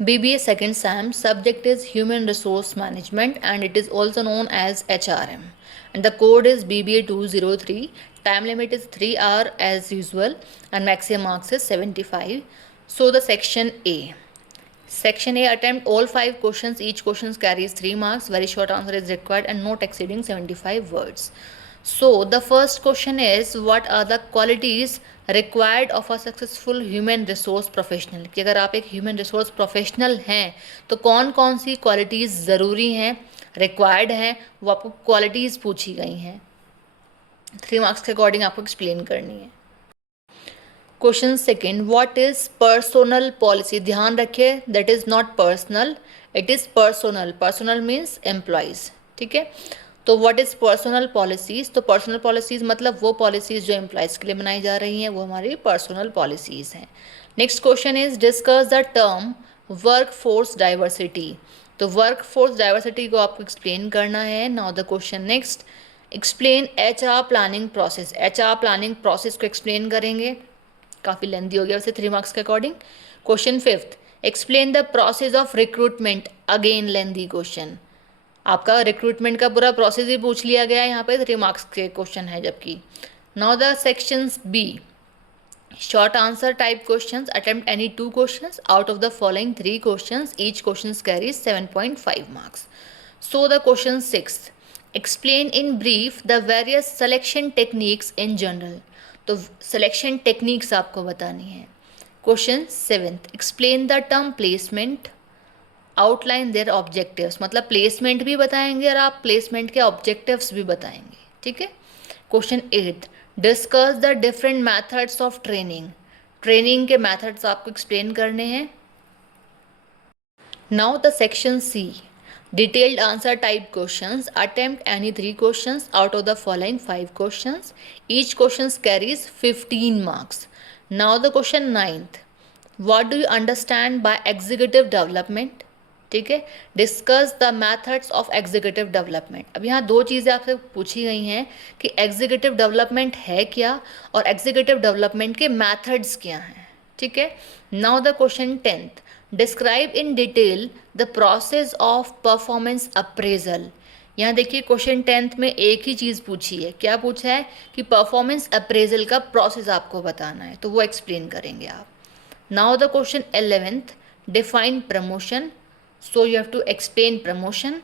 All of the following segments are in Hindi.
BBA second SAM, subject is Human Resource Management and it is also known as HRM. And the code is BBA 203. Time limit is 3 hours as usual and maximum marks is 75. So the section A. Section A, attempt all 5 questions. Each question carries 3 marks. Very short answer is required and not exceeding 75 words. So the first question is, what are the qualities required of a successful human resource professional? कि अगर आप एक human resource professional हैं तो कौन कौन सी qualities ज़रूरी हैं, required हैं, वो आपको qualities पूछी गई हैं. 3 marks के अकॉर्डिंग आपको एक्सप्लेन करनी है. Question second, what is personnel policy? ध्यान रखिए, that is not personal, it is personnel. Personnel means employees. ठीक है, तो व्हाट इज पर्सोनल पॉलिसीज़? तो पर्सनल पॉलिसीज़ मतलब वो पॉलिसीज़ जो एम्प्लॉयज़ के लिए बनाई जा रही हैं, वो हमारी पर्सोनल पॉलिसीज़ हैं. Next question is, discuss the term work force diversity. तो वर्क फोर्स डाइवर्सिटी को आपको एक्सप्लेन करना है. Now the question next, explain HR planning process. HR planning process को एक्सप्लेन करेंगे, काफ़ी लेंदी हो गया वैसे 3 मार्क्स के according. Question fifth, explain the process of recruitment. Again lengthy question, आपका रिक्रूटमेंट का पूरा प्रोसेस भी पूछ लिया गया है यहाँ पे, 3 मार्क्स के क्वेश्चन है जबकि. Now the sections B, short answer type questions. Attempt any 2 questions out of the following 3 questions. Each questions carry 7.5 marks. So the question sixth, explain in brief the various selection techniques in general. तो सिलेक्शन टेक्निक्स आपको बतानी है. Question seventh, explain the term placement, outline their objectives. मतलब प्लेसमेंट भी बताएंगे और आप प्लेसमेंट के ऑब्जेक्टिव्स भी बताएंगे. ठीक है. Question eighth, discuss the different methods of training. Training के मैथड्स आपको एक्सप्लेन करने हैं. Now the section C, detailed answer type questions. Attempt any 3 questions out of the following 5 questions. Each questions carries 15 marks. Now the question 9th, what do you understand by executive development? ठीक है, discuss the methods of executive development. अब यहाँ 2 चीज़ें आपसे पूछी गई हैं कि एग्जीक्यूटिव डेवलपमेंट है क्या और एग्जीक्यूटिव डेवलपमेंट के मैथड्स क्या हैं. ठीक है. Now the question 10th, describe in detail the process of performance appraisal. यहाँ देखिए क्वेश्चन 10th में एक ही चीज़ पूछी है. क्या पूछा है कि परफॉर्मेंस अप्रेजल का प्रोसेस आपको बताना है, तो वो एक्सप्लेन करेंगे आप. Now the question 11th, define promotion. So you have to explain promotion.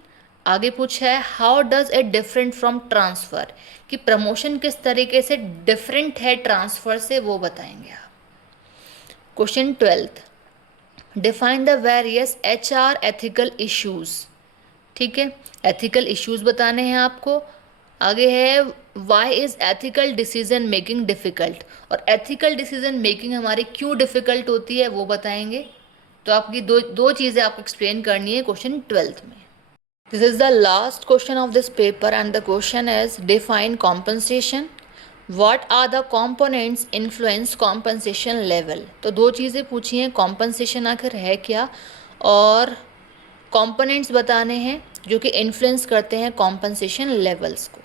आगे पूछा है, how does it different from transfer, कि प्रमोशन किस तरीके से डिफरेंट है ट्रांसफ़र से, वो बताएंगे आप. Question 12th, define the various HR ethical issues. ठीक है, एथिकल इश्यूज़ बताने हैं आपको. आगे है, why is ethical decision making difficult, और एथिकल डिसीजन मेकिंग हमारी क्यों डिफ़िकल्ट होती है वो बताएंगे. तो आपकी दो चीज़ें आपको एक्सप्लेन करनी है क्वेश्चन 12th में. This is the last question of this paper and the question is, define compensation. What are the components influence compensation level? तो 2 चीज़ें पूछी हैं, कॉम्पनसेशन आखिर है क्या और कंपोनेंट्स बताने हैं जो कि इन्फ्लुएंस करते हैं कॉम्पनसेशन लेवल्स को.